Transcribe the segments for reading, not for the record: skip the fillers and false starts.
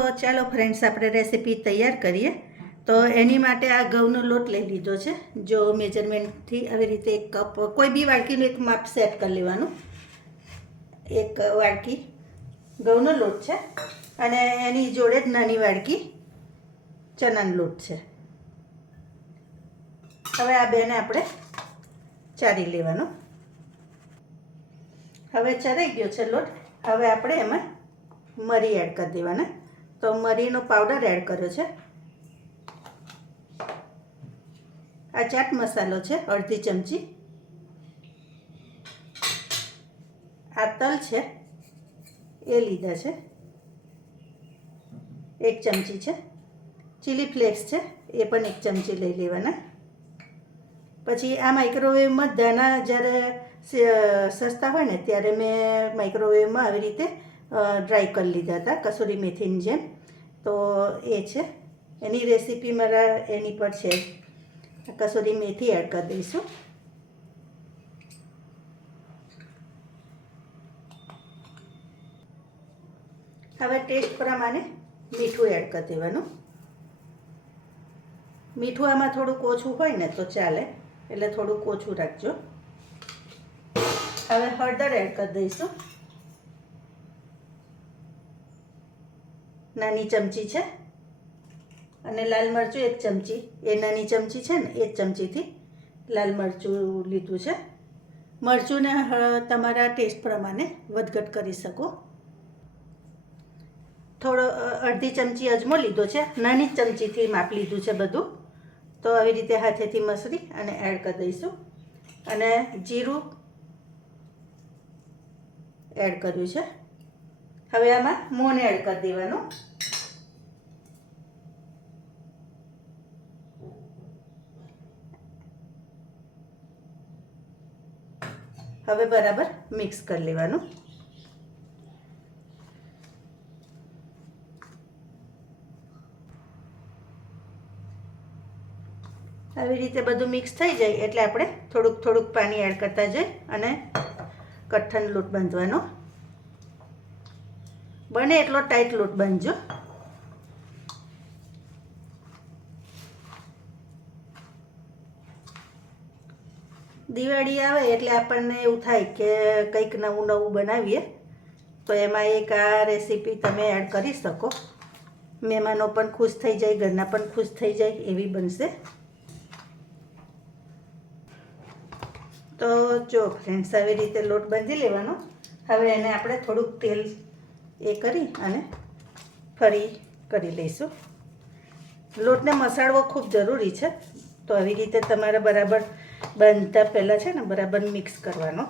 તો ચાલો ફ્રેન્ડ્સ, આપણે રેસીપી તૈયાર કરીએ. તો એની માટે આ ઘઉંનો લોટ લઈ લીધો છે. જો મેજરમેન્ટથી આવી રીતે 1 કપ, કોઈ બી વાડકીનું એક માપ સેટ કરી લેવાનું. 1 વાડકી ઘઉંનો લોટ છે અને એની જોડે જ નાની વાડકી ચણાનો લોટ છે. હવે આ બેને આપણે ચાળી લેવાનો. હવે ચડાઈ ગયો છે લોટ. હવે આપણે એમાં મરી એડ કરી દેવાના. તો મરીનો પાવડર એડ કર્યો છે. આ ચાટ મસાલો છે અડધી ચમચી. આ તલ છે એ લીધા છે 1 ચમચી છે. ચીલી ફ્લેક્સ છે એ પણ 1 ચમચી લઈ લેવાના. પછી આ માઇક્રોવેવમાં દાણા જ્યારે સસ્તા હોય ને ત્યારે મેં માઇક્રોવેવમાં આવી રીતે ડ્રાય કરી લીધા હતા, કસૂરી મેથીની જેમ. તો એ છે, એની રેસીપી મારા એની પર છે. કસૂરી મેથી એડ કરી દઈશું. હવે ટેસ્ટ પ્રમાણે મીઠું એડ કરી દેવાનું. મીઠું આમાં થોડુંક ઓછું હોય ને તો ચાલે, એટલે થોડુંક ઓછું રાખજો. હવે હળદર એડ કરી દઈશું. નાની ચમચી છે. અને લાલ મરચું 1 ચમચી, એ નાની ચમચી છે ને એ જ ચમચીથી લાલ મરચું લીધું છે. મરચુંને તમારા ટેસ્ટ પ્રમાણે વધઘટ કરી શકો. થોડો અડધી ચમચી અજમો લીધો છે, નાની ચમચીથી માપ લીધું છે બધું. તો આવી રીતે હાથેથી મસળી અને એડ કરી દઈશું. અને જીરું એડ કર્યું છે. હવે આમાં મોણ એડ કરી દેવાનું. હવે બરાબર મિક્સ કરી લેવાનું. આવી રીતે બધું મિક્સ થઈ જાય એટલે આપણે થોડુંક પાણી એડ કરતા જઈએ અને કઠણ લોટ બાંધવાનો. બને એટલો ટાઈટ લોટ બાંધજો. દિવાળી આવે એટલે આપણને એવું થાય કે કંઈક નવું બનાવીએ, તો એમાં એક આ રેસીપી તમે એડ કરી શકો. મહેમાનો પણ ખુશ થઈ જાય, ઘરના પણ ખુશ થઈ જાય એવી બનશે. તો જો ફ્રેન્ડ્સ, આવી રીતે લોટ બાંધી લેવાનો. હવે એને આપણે થોડુંક તેલ કરી અને ફરી કરી લઈશું. લોટને મસાડવો ખૂબ જરૂરી છે. તો આવી રીતે તમારે બરાબર બાંધતા પહેલાં છે ને બરાબર મિક્સ કરવાનો.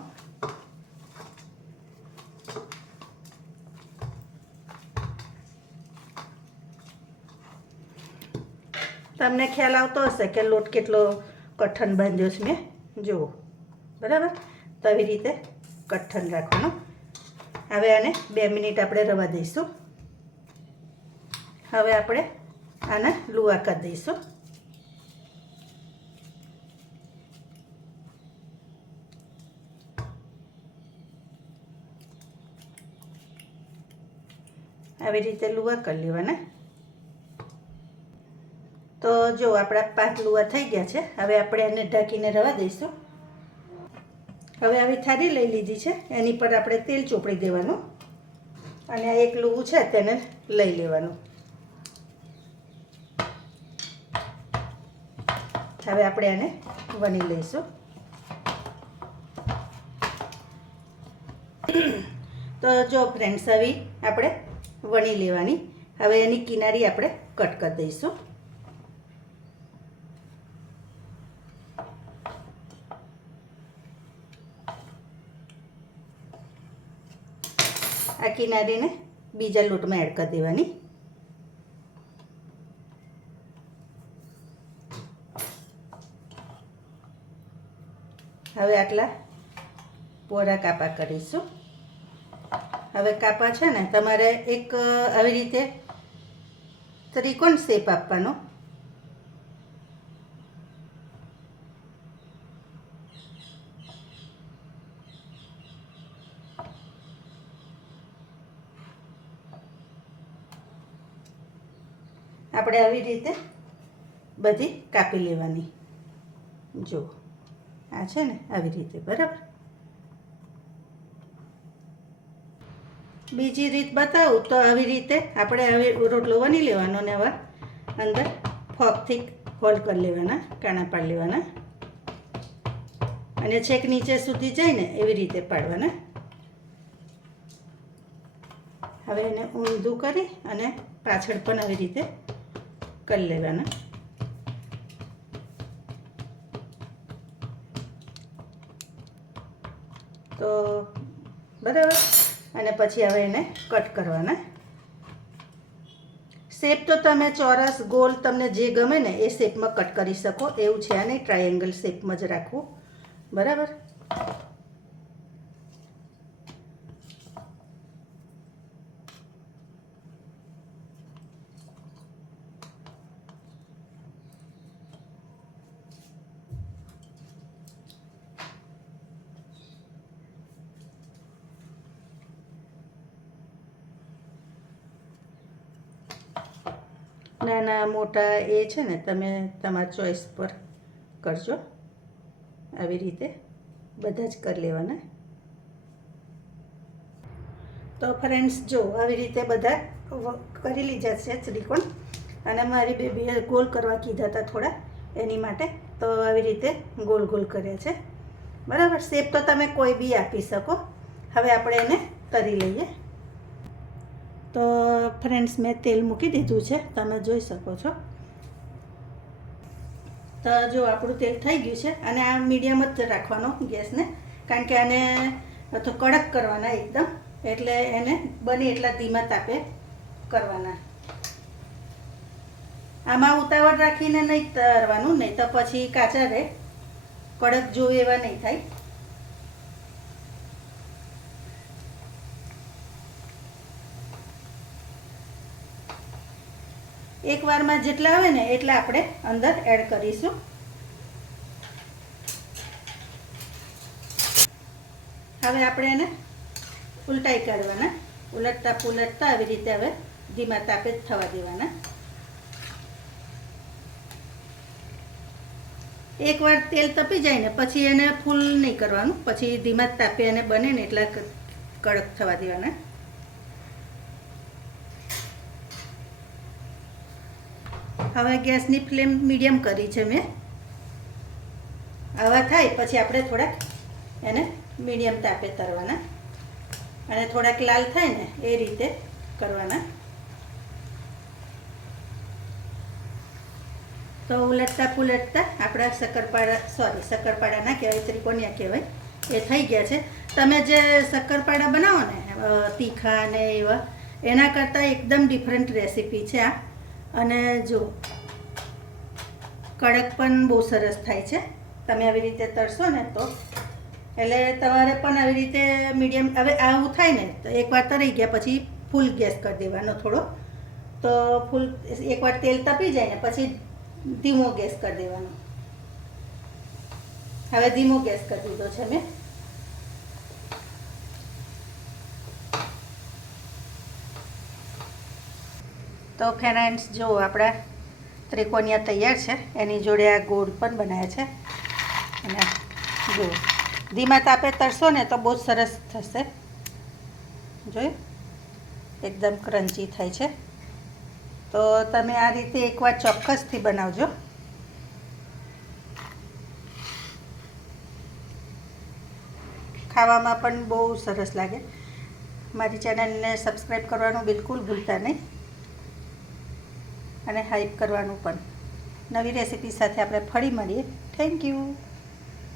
તમને ખ્યાલ આવતો હશે કે લોટ કેટલો કઠણ બાંધ્યો છે મેં. જુઓ, બરાબર. તો આવી રીતે કઠણ રાખવાનો. હવે આને 2 મિનિટ આપણે રવા દઈશું. હવે આપણે આના લુવા કરી દઈશું. આવી રીતે લુવા કરી લેવાના. તો જો આપણા 5 લુવા થઈ ગયા છે. હવે આપણે એને ઢાંકીને રવા દઈશું. હવે આવી થાળી લઈ લીધી છે, એની પર આપણે તેલ ચોપડી દેવાનું અને આ 1 લુવું છે તેને લઈ લેવાનું. હવે આપણે આને વણી લઈશું. તો જો ફ્રેન્ડ્સ, આવી આપણે વણી લેવાની. હવે એની કિનારી આપણે કટ કરી દઈશું. આ કિનારીને બીજા લોટમાં એડ કરી દેવાની. હવે આટલા પોરા કાપા કરીશું. હવે કાપા છે ને તમારે એક આવી રીતે ત્રિકોણ શેપ આપવાનો. આપણે આવી રીતે બધી કાપી લેવાની. જો આ છે ને આવી રીતે, બરાબર. બીજી રીત બતાવું તો આવી રીતે આપણે હવે રોટલો વણી લેવાનો ને હવે અંદર ફોકથી હોલ કરી લેવાના, કાણા પાડી લેવાના અને છેક નીચે સુધી જાય ને એવી રીતે પાડવાના. હવે એને ઊંધું કરી અને પાછળ પણ આવી રીતે કરી લેવાના. તો બરાબર. અને પછી હવે એને કટ કરવાના. શેપ તો તમે ચોરસ, ગોલ, તમને જે ગમે ને એ શેપમાં કટ કરી શકો, એવું છે નહીં ટ્રાયેંગલ શેપમાં જ રાખવું, બરાબર. નાના મોટા એ છે ને તમે તમારા ચોઈસ પર કરજો. આવી રીતે બધા જ કરી લેવાના. તો ફ્રેન્ડ્સ જો આવી રીતે બધા કરી લીધા છે ત્રિકોણ, અને મારી બેબીએ ગોલ કરવા કીધા હતા થોડા એની માટે, તો આવી રીતે ગોલ ગોલ કર્યા છે, બરાબર. શેપ તો તમે કોઈ બી આપી શકો. હવે આપણે એને તળી લઈએ. તો ફ્રેન્ડ્સ મેં તેલ મૂકી દીધું છે, તમે જોઈ શકો છો. તો જો આપણું તેલ થઈ ગયું છે, અને આ મીડિયમ જ રાખવાનો ગેસને, કારણ કે આને તો કડક કરવાના એકદમ, એટલે એને બને એટલા ધીમા તાપે કરવાના. આમાં ઉતાવળ રાખીને નહીં તળવાનું, નહીં તો પછી કાચા રહે, કડક જોવે એવા નહીં થાય. એક વારમાં જેટલા આવે ને એટલા આપણે અંદર એડ કરીશું. હવે આપણે એને ઉલટાઈ કાઢવાના, ઉલટતા પુલટતા આવી રીતે હવે ધીમા તાપે જ થવા દેવાના. એકવાર તેલ તપી જાય ને પછી એને ફૂલ નહીં કરવાનું, પછી ધીમા તાપે એને બને ને એટલા કડક થવા દેવાના. હવે ગેસની ફ્લેમ મીડિયમ કરી છે મેં. આવા થાય પછી આપણે થોડાક એને મીડિયમ તાપે તળવાના, અને થોડાક લાલ થાય ને એ રીતે કરવાના. તો ઉલટતા પુલટતા આપણા શક્કરપાડા ના કહેવાય, ત્રિકોણિયા કહેવાય, એ થઈ ગયા છે. તમે જે શક્કરપાડા બનાવો ને તીખા ને એવા, એના કરતાં એકદમ ડિફરન્ટ રેસીપી છે આ. અને જો કડક પણ બહુ સરસ થાય છે તમે આવી રીતે તળશો ને તો. એટલે તમારે પણ આવી રીતે મીડિયમ, હવે આવું થાય ને તો એકવાર તળી ગયા પછી ફૂલ ગેસ કરી દેવાનો થોડો. તો ફૂલ એકવાર તેલ તપી જાય ને પછી ધીમો ગેસ કરી દેવાનો. હવે ધીમો ગેસ કરી દીધો છે મેં. તો ફ્રેન્ડ્સ જો આપણા ત્રિકોણિયા તૈયાર છે, એની જોડે આ ગોળ પણ બનાવ્યા છે. અને જો ધીમા તાપે તળશો ને તો બહુ જ સરસ થશે. જોયું એકદમ ક્રન્ચી થાય છે. તો તમે આ રીતે એકવાર ચોક્કસથી બનાવજો. ખાવામાં પણ બહુ સરસ લાગે. મારી ચેનલને સબસ્ક્રાઈબ કરવાનું બિલકુલ ભૂલતા નહીં, અને હાઈપ કરવાનું પણ. નવી રેસીપી સાથે આપણે ફરી મળીએ. Thank you.